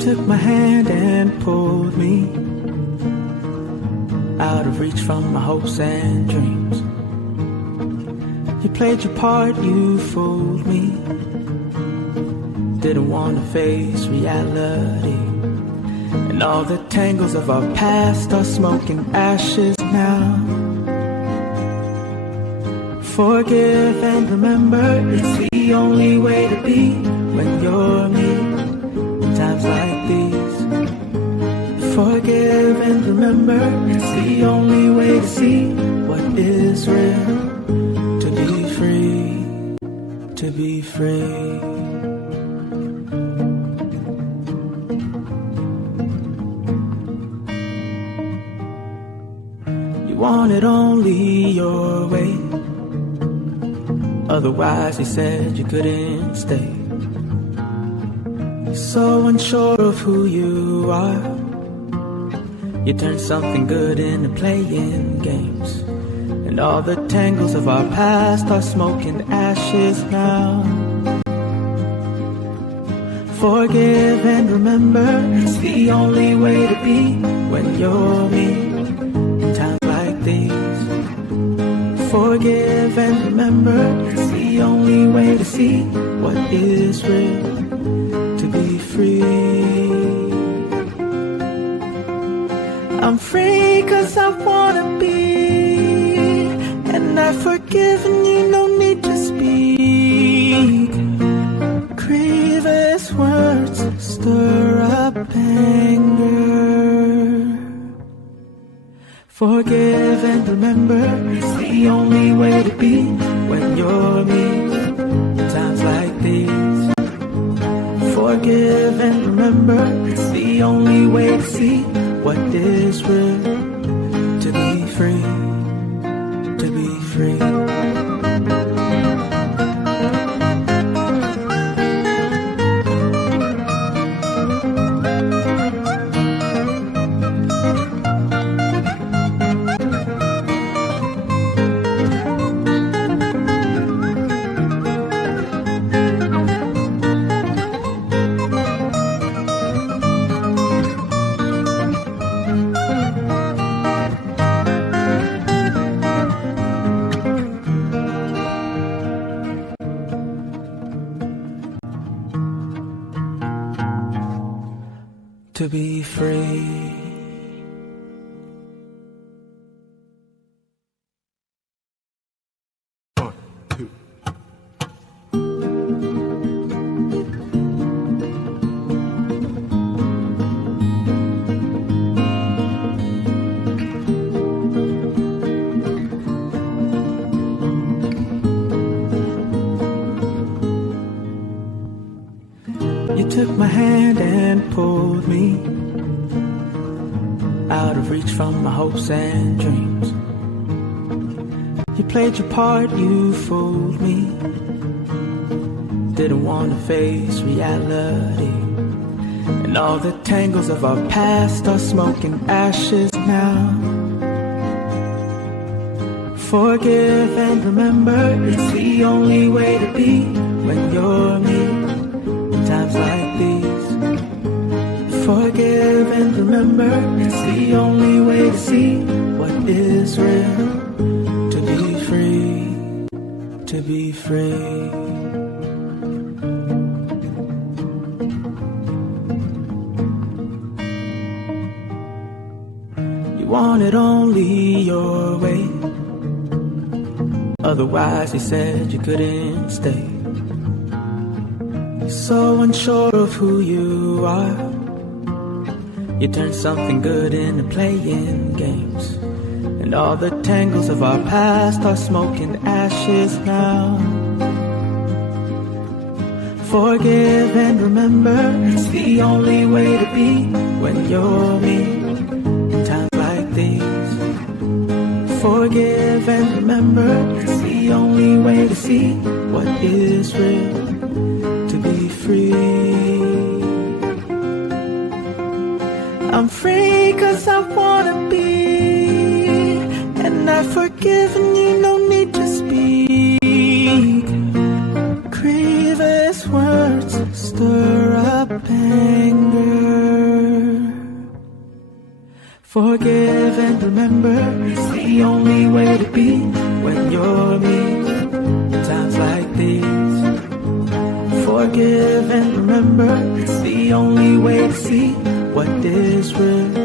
took my hand and pulled me out of reach from my hopes and dreams. You played your part, you fooled me. Didn't want to face reality. And all the tangles of our past are smoking ashes now. Forgive and remember, it's the only way to be when you're me. In times like these, forgive and remember, it's the only way to see what is real. To be free, to be free. You wanted only your way. Otherwise, he said you couldn't stay. You're so unsure of who you are. You turned something good into playing games. And all the tangles of our past are smoking ashes now. Forgive and remember, it's the only way to be when you're me. In times like these, forgive and remember, it's the only way to see what is real. To be free. I'm free 'cause I wanna be, and I've forgiven you, no need to speak. Grievous words stir up anger. Forgive and remember, it's the only way to be when you're me. In times like these, forgive and remember, it's the only way to see what is real. To be free, to be free. To be free. You took my hand and pulled me out of reach from my hopes and dreams. You played your part, you fooled me. Didn't want to face reality. And all the tangles of our past are smoking ashes now. Forgive and remember, it's the only way to be when you're me. In times like these, forgive and remember, it's the only way to see what is real. To be free, to be free. You wanted only your way. Otherwise, he said you couldn't stay. You're so unsure of who you are. You turned something good into playing games. And all the tangles of our past are smoking ashes now. Forgive and remember, it's the only way to be when you're me. In times like these, forgive and remember, it's the only way to see what is real. To be free. I'm free 'cause I wanna be, and I've forgiven you, no need to speak. Grievous words stir up anger. forgive and remember, it's the only way to see what is real.